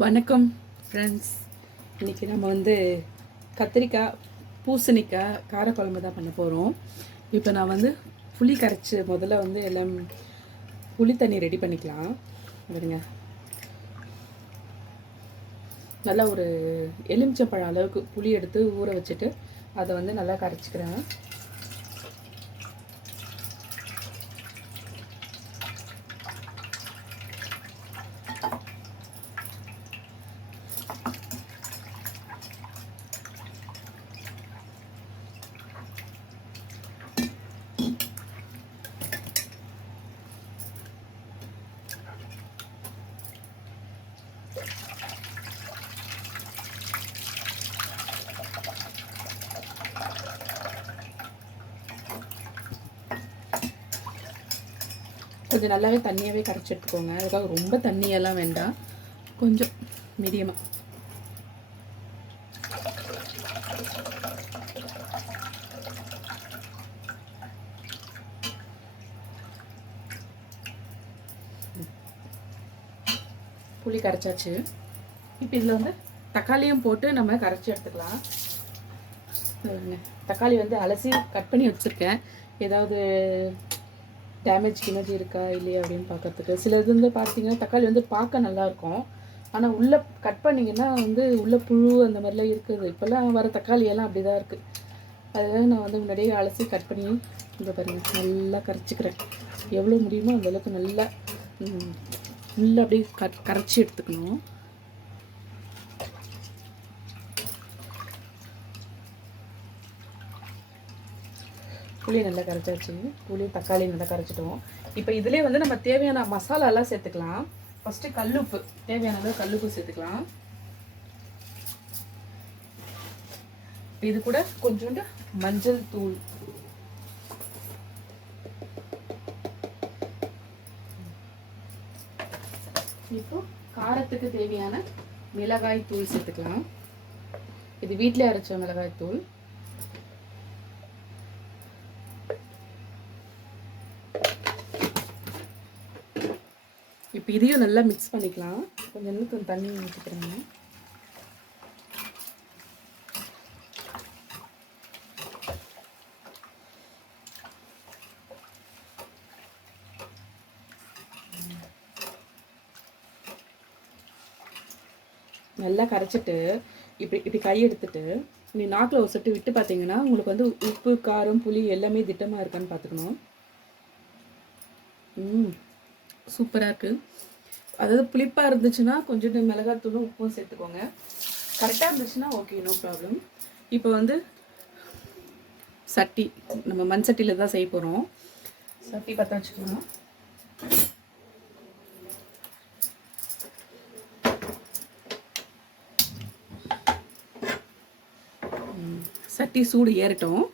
வணக்கம் ஃப்ரெண்ட்ஸ். இன்றைக்கி நம்ம கத்திரிக்காய் பூசணிக்காய் காரக்குழம்பு தான் பண்ண போகிறோம். இப்போ நான் புளி கரைச்சி முதல்ல எல்லாம் புளி தண்ணி ரெடி பண்ணிக்கலாம். பாருங்க, நல்லா ஒரு எலுமிச்சம்பழம் அளவுக்கு புளி எடுத்து ஊற வச்சுட்டு அதை நல்லா கரைச்சிக்கிறேன். கொஞ்சம் நல்லாவே தண்ணியாகவே கரைச்சி எடுத்துக்கோங்க. அதுக்காக ரொம்ப தண்ணியெல்லாம் வேண்டாம், கொஞ்சம் மீடியமாக. புளி கரைச்சாச்சு. இப்போ இதில் தக்காளியும் போட்டு நம்ம கரைச்சி எடுத்துக்கலாம். தக்காளி அலசி கட் பண்ணி வச்சுருக்கேன். ஏதாவது டேமேஜ் கிமேஜ் இருக்கா இல்லையா அப்படின்னு பார்க்கறதுக்கு. சில இது பார்த்தீங்கன்னா தக்காளி பார்க்க நல்லாயிருக்கும், ஆனால் உள்ளே கட் பண்ணிங்கன்னா உள்ளே புழு அந்த மாதிரிலாம் இருக்குது. இப்போல்லாம் வர தக்காளியெல்லாம் அப்படி தான் இருக்குது. அதுதான் நான் முன்னாடியே அலசி கட் பண்ணி இங்கே பாருங்கள் நல்லா கரைச்சிக்கிறேன். எவ்வளோ முடியுமோ அந்தளவுக்கு நல்லா ஃபுல்லாக அப்படியே கரைச்சி எடுத்துக்கணும். புளி நல்லா கரைச்சாச்சு. புளி தக்காளி நல்லா கரைச்சிட்டோம். இப்போ இதிலே நம்ம தேவையான மசாலாலாம் சேர்த்துக்கலாம். ஃபஸ்ட்டு கல்லுப்பு, தேவையான அளவு கல்லுப்பு சேர்த்துக்கலாம். இது கூட கொஞ்சோண்டு மஞ்சள் தூள், இப்போ காரத்துக்கு தேவையான மிளகாய் தூள் சேர்த்துக்கலாம். இது வீட்டிலே அரைச்ச மிளகாய் தூள். இப்போ இதையும் நல்லா மிக்ஸ் பண்ணிக்கலாம். கொஞ்சம் தண்ணி ஊற்றிக்கிறேங்க. நல்லா கரைச்சிட்டு இப்படி கை எடுத்துட்டு நீ நாக்கில் ஒரு சொட்டு விட்டு பார்த்தீங்கன்னா உங்களுக்கு உப்பு காரம் புளி எல்லாமே திட்டமாக இருக்கான்னு பார்த்துக்கணும். சூப்பராக இருக்குது. அதாவது புளிப்பாக இருந்துச்சுன்னா கொஞ்சம் மிளகாத்தூளும் உப்பும் சேர்த்துக்கோங்க. கரெக்டாக இருந்துச்சுன்னா ஓகே, நோ ப்ராப்ளம். இப்போ சட்டி, நம்ம மண் சட்டியில் தான் செய்ய போகிறோம். சட்டி பற்ற வச்சுக்கலாம். சட்டி சூடு ஏறட்டும்.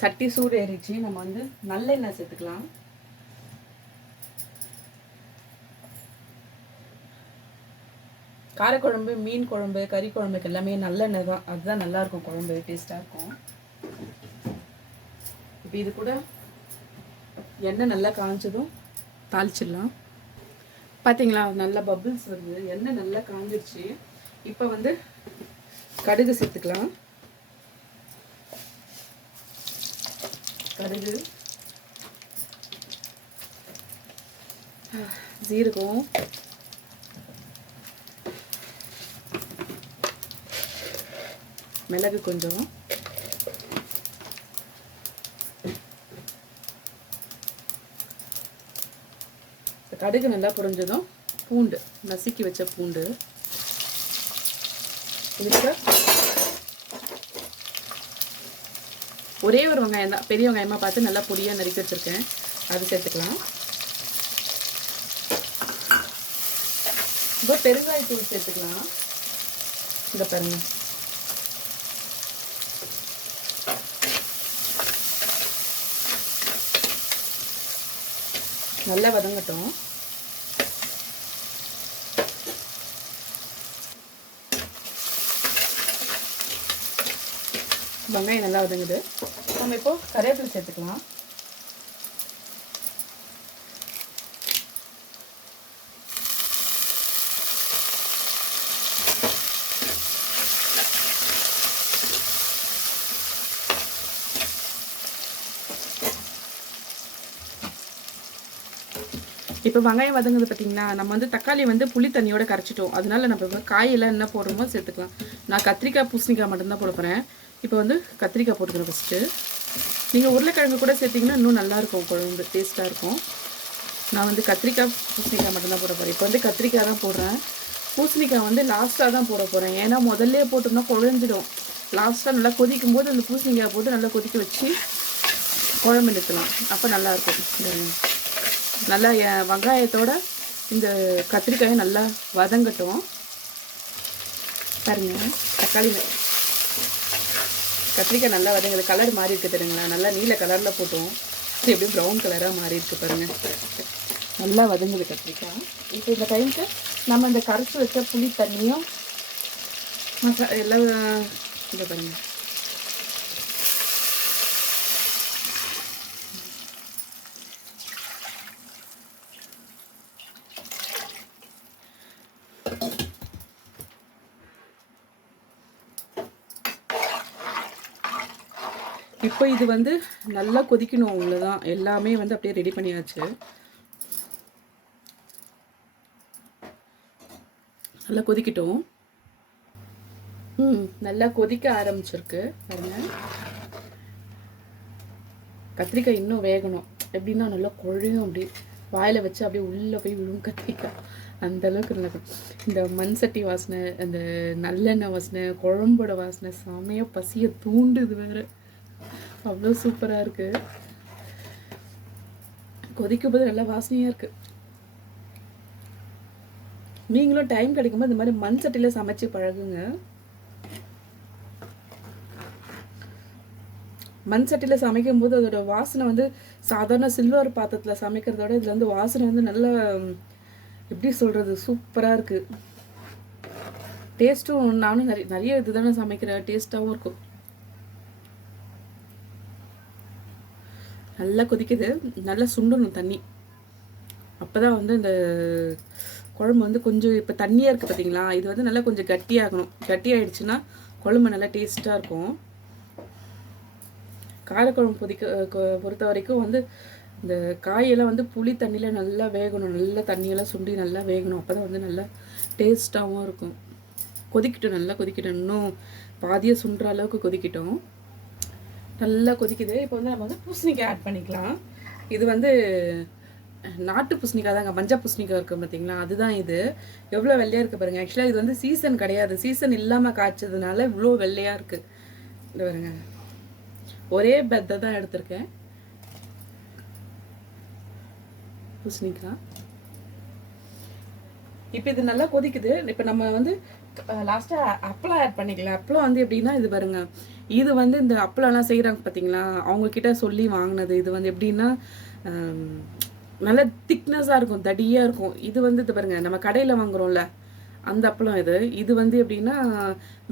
சட்டி சூடு ஏறிச்சு. நம்ம நல்லெண்ணெய் சேர்த்துக்கலாம். காரக்குழம்பு, மீன் குழம்பு, கறி குழம்புக்கு எல்லாமே நல்லெண்ணெய் தான். அதுதான் நல்லாயிருக்கும், குழம்பு டேஸ்ட்டாக இருக்கும். இப்போ இது கூட எண்ணெய் நல்லா காய்ச்சதும் தாளிச்சிடலாம். பார்த்தீங்களா, நல்லா பபிள்ஸ் வருது, எண்ணெய் நல்லா காஞ்சிருச்சு. இப்போ கடுகு சேர்த்துக்கலாம். கடுகு, ஜீரகம், மிளகு கொஞ்சம், கடுகு நல்லா பொரிஞ்சதும் பூண்டு, நசுக்கி வச்ச பூண்டு. இதுக்கு ஒரே ஒரு வெங்காயம் தான், பெரிய வெங்காயமாக பார்த்து நல்லா பொடியாக நறுக்கி வச்சுருக்கேன், அது சேர்த்துக்கலாம். இப்போ பெருங்காயத்தூள் சேர்த்துக்கலாம். இந்த பாருங்க, நல்லா வதங்கட்டும். வெங்காயம் நல்லா வதங்குது. நம்ம இப்போ கருவேப்பிலை சேர்த்துக்கலாம். இப்போ வெங்காயம் வதங்குது பார்த்தீங்கன்னா, நம்ம வந்து தக்காளி வந்து புளி தண்ணியோட கரைச்சிட்டோம். அதனால நம்ம காயெல்லாம் என்ன போடுறோமோ சேர்த்துக்கலாம். நான் கத்திரிக்காய் பூசணிக்காய் மட்டும்தான் போட போகிறேன். இப்போ வந்து கத்திரிக்காய் போட்டுக்கிறேன் ஃபஸ்ட்டு. நீங்கள் உருளைக்கிழங்கு கூட சேர்த்திங்கன்னா இன்னும் நல்லாயிருக்கும், குழம்பு டேஸ்ட்டாக இருக்கும். நான் வந்து கத்திரிக்காய் பூசணிக்காய் மட்டும்தான் போட போகிறேன். இப்போ வந்து கத்திரிக்காய் தான் போடுறேன். பூசணிக்காய் வந்து லாஸ்ட்டாக தான் போட போகிறேன். ஏன்னா முதல்லே போட்டோம்னா குழஞ்சிடும். லாஸ்ட்டாக நல்லா கொதிக்கும் போது அந்த பூசணிக்காய் போட்டு நல்லா கொதிக்க வச்சு குழம்பு நிறுத்தலாம். அப்போ நல்லாயிருக்கும். நல்லா வெங்காயத்தோட இந்த கத்திரிக்காயை நல்லா வதங்கட்டும். பாருங்க, கத்திரிக்காய் நல்லா வதங்குது. கலர் மாறி இருக்குது தெரியுங்களா? நல்லா நீல கலரில் போட்டோம், எப்படியும் ப்ரௌன் கலராக மாறி இருக்குது பாருங்கள். நல்லா வதங்குது கத்திரிக்காய். இப்போ இந்த டைமுக்கு நம்ம இந்த கரைச்சி வச்ச புளி தண்ணியும் எல்லாம் இதை பாருங்கள். இப்போ இது வந்து நல்லா கொதிக்கணும். அவ்வளோதான், எல்லாமே வந்து அப்படியே ரெடி பண்ணியாச்சு. நல்லா கொதிக்கட்டும். நல்லா கொதிக்க ஆரம்பிச்சிருக்கு பாருங்க. கத்திரிக்காய் இன்னும் வேகணும். எப்படின்னா நல்லா குழையும், அப்படி வாயில் வச்சு அப்படியே உள்ளே போய் விழுவும் கத்திரிக்காய். அந்த அளவுக்கு நல்லா இந்த மண் சட்டி வாசனை, அந்த நல்லெண்ணெய் வாசனை, குழம்போட வாசனை செமையாக பசியை தூண்டுது வேறு. அவ்வளோ சூப்பராக இருக்குது. கொதிக்கும் போது நல்லா வாசனையாக இருக்குது. நீங்களும் டைம் கிடைக்கும்போது இந்த மாதிரி மண் சட்டியில் சமைச்சு பழகுங்க. மண் சட்டியில் சமைக்கும் போது அதோட வாசனை வந்து சாதாரண சில்வர் பாத்திரத்தில் சமைக்கிறதோட இதில் வந்து வாசனை வந்து நல்லா, எப்படி சொல்கிறது, சூப்பராக இருக்குது. டேஸ்ட்டும் நானும் நிறைய இது தானே சமைக்கிறேன், டேஸ்ட்டாகவும் இருக்கும். நல்லா கொதிக்குது, நல்லா சுண்டணும் தண்ணி. அப்போ தான் வந்து இந்த குழம்பு வந்து கொஞ்சம் இப்போ தண்ணியாக இருக்குது பார்த்தீங்களா, இது வந்து நல்லா கொஞ்சம் கட்டியாகணும். கட்டியாகிடுச்சுன்னா குழம்பு நல்லா டேஸ்ட்டாக இருக்கும். காரக்குழம்பு பொறுத்த வரைக்கும் வந்து இந்த காயெல்லாம் வந்து புளி தண்ணியில் நல்லா வேகணும். நல்லா தண்ணியெல்லாம் சுண்டி நல்லா வேகணும். அப்போ தான் வந்து நல்லா டேஸ்ட்டாகவும் இருக்கும். கொதிக்கட்டும், நல்லா கொதிக்கட்டும். இன்னும் பாதியை சுண்டுற அளவுக்கு கொதிக்கட்டும். நல்லா கொதிக்குது. இப்போ வந்து நம்ம வந்து பூசணிக்காய் ஆட் பண்ணிக்கலாம். இது வந்து நாட்டு பூசணிக்காய் தாங்க, மஞ்சள் பூசணிக்காய் இருக்குது பார்த்தீங்களா, அதுதான் இது. எவ்வளோ வெள்ளையாக இருக்குது பாருங்கள். ஆக்சுவலாக இது வந்து சீசன் கிடையாது, சீசன் இல்லாமல் காய்ச்சதுனால இவ்வளோ வெள்ளையாக இருக்குது. இந்த பாருங்க, ஒரே பெத்தை தான் எடுத்திருக்கேன் பூசணிக்காய். இப்போ இது நல்லா கொதிக்குது. இப்போ நம்ம வந்து லாஸ்ட்டாக அப்பளம் ஆட் பண்ணிக்கலாம். அப்பளம் வந்து எப்படின்னா, இது பாருங்க, இது வந்து இந்த அப்பளம்லாம் செய்கிறாங்க பார்த்தீங்களா, அவங்கக்கிட்ட சொல்லி வாங்கினது. இது வந்து எப்படின்னா நல்ல திக்னஸாக இருக்கும், தடியாக இருக்கும். இது வந்து இது பாருங்கள், நம்ம கடையில் வாங்குகிறோம்ல அந்த அப்பளம் இது. இது வந்து எப்படின்னா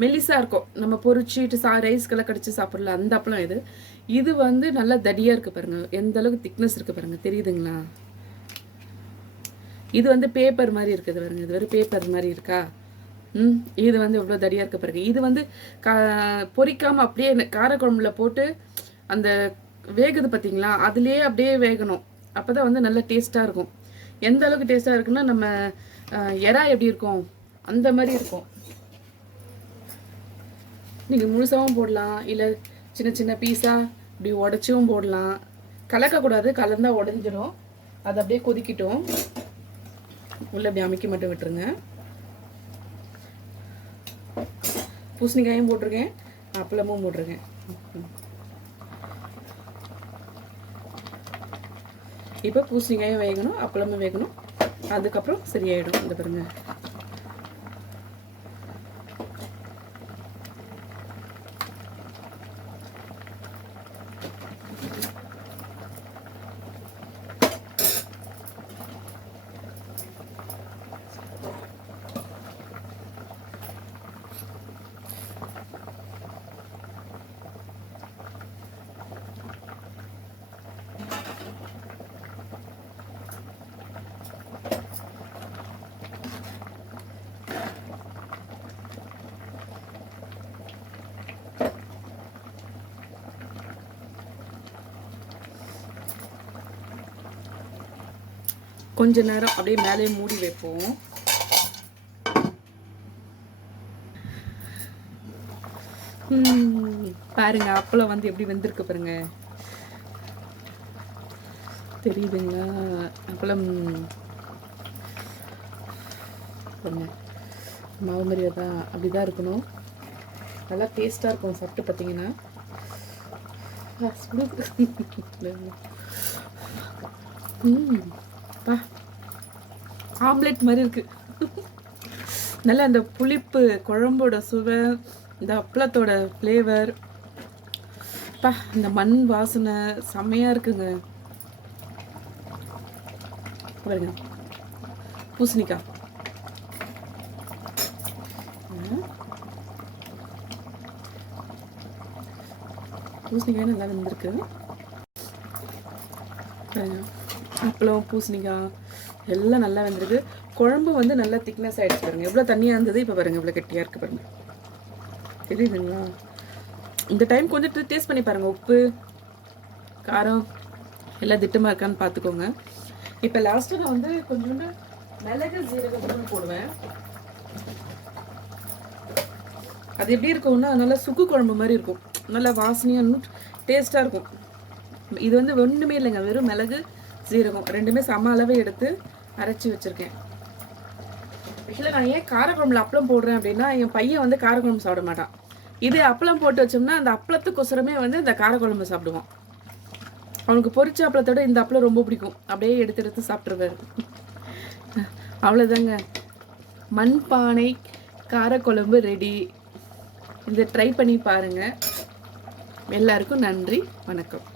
மெலிசாக இருக்கும், நம்ம பொரிச்சிட்டு ரைஸ்க்கெல்லாம் கடிச்சு சாப்பிடல அந்த அப்பளம் இது. இது வந்து நல்லா தடியாக இருக்குது பாருங்கள், எந்த அளவுக்கு திக்னஸ் இருக்குது பாருங்கள், தெரியுதுங்களா? இது வந்து பேப்பர் மாதிரி இருக்குது பாருங்க, இது ஒரு பேப்பர் மாதிரி இருக்கா. இது வந்து எவ்வளோ தடியாக இருக்க பாருங்க. இது வந்து பொரிக்காமல் அப்படியே காரக்குழம்புல போட்டு அந்த வேகுது பார்த்தீங்களா, அதுலேயே அப்படியே வேகணும். அப்போ தான் வந்து நல்லா டேஸ்ட்டாக இருக்கும். எந்த அளவுக்கு டேஸ்ட்டாக இருக்குன்னா, நம்ம எறா எப்படி இருக்கும் அந்த மாதிரி இருக்கும். நீங்கள் முழுசாகவும் போடலாம், இல்லை சின்ன சின்ன பீஸாக இப்படி உடச்சும் போடலாம். கலக்கக்கூடாது, கலந்தால் உடஞ்சிரும். அது அப்படியே கொதிக்கட்டும். உள்ளே அப்படி அமைக்க மட்டும் விட்டுருங்க. பூசணிக்காயும் போட்டிருக்கேன், அப்பளமும் போட்டிருக்கேன். இப்போ பூசணிக்காயும் வேகணும், அப்பளமும் வேகணும். அதுக்கப்புறம் சரியாயிடும். இந்த பாருங்க, கொஞ்ச நேரம் அப்படியே மேலே மூடி வைப்போம். பாருங்க அப்பளம் வந்து எப்படி வெந்திருக்கு பாருங்க, தெரியுதுங்களா? அப்பளம் பாருங்க, மாவு மாதிரியே தான், அப்படிதான் இருக்கணும். நல்லா டேஸ்ட்டாக இருக்கும் சாப்பிட்டு பார்த்தீங்கன்னா. ஆம்லெட் மாதிரி இருக்கு. நல்லா அந்த புளிப்பு குழம்போட சுவை, இந்த அப்பளத்தோட ஃப்ளேவர், இந்த மண் வாசனை செம்மையாக இருக்குங்க. பாருங்க பூசணிக்காய், பூசணிக்காய் நல்லா வந்திருக்கு. அப்பளம் பூசணிக்காய் எல்லாம் நல்லா வந்திருக்கு. குழம்பு வந்து நல்லா திக்னஸ் ஆகிடுச்சு பாருங்க. எவ்வளோ தண்ணியாக இருந்தது இப்போ பாருங்க இவ்வளோ கெட்டியாக இருக்குது பாருங்க, தெரியுதுங்களா? இந்த டைம் கொஞ்சம் டேஸ்ட் பண்ணி பாருங்கள், உப்பு காரம் எல்லாம் திட்டமாக இருக்கான்னு பார்த்துக்கோங்க. இப்போ லாஸ்ட்டு நான் வந்து கொஞ்சோண்டு மிளகு ஜீரகத்தூள் போடுவேன். அது எப்படி இருக்கும்னா நல்லா சுக்கு குழம்பு மாதிரி இருக்கும், நல்லா வாசனையாக டேஸ்ட்டாக இருக்கும். இது வந்து ஒன்றுமே இல்லைங்க, வெறும் மிளகு ஜீரகம் ரெண்டுமே சம அளவு எடுத்து அரைச்சி வச்சுருக்கேன். ஆக்சுவலாக நான் ஏன் காரக்குழம்புல அப்பளம் போடுறேன் அப்படின்னா, என் பையன் வந்து காரக்குழம்பு சாப்பிட மாட்டான். இதே அப்பளம் போட்டு வச்சோம்னா அந்த அப்பளத்துக்கொசரமே வந்து இந்த காரக்குழம்பு சாப்பிடுவான். அவனுக்கு பொரிச்ச அப்பளத்தோட இந்த அப்பளம் ரொம்ப பிடிக்கும், அப்படியே எடுத்து எடுத்து சாப்பிட்ருவாரு. அவ்வளோதாங்க, மண்பானை காரக்குழம்பு ரெடி. இதை ட்ரை பண்ணி பாருங்கள். எல்லாருக்கும் நன்றி, வணக்கம்.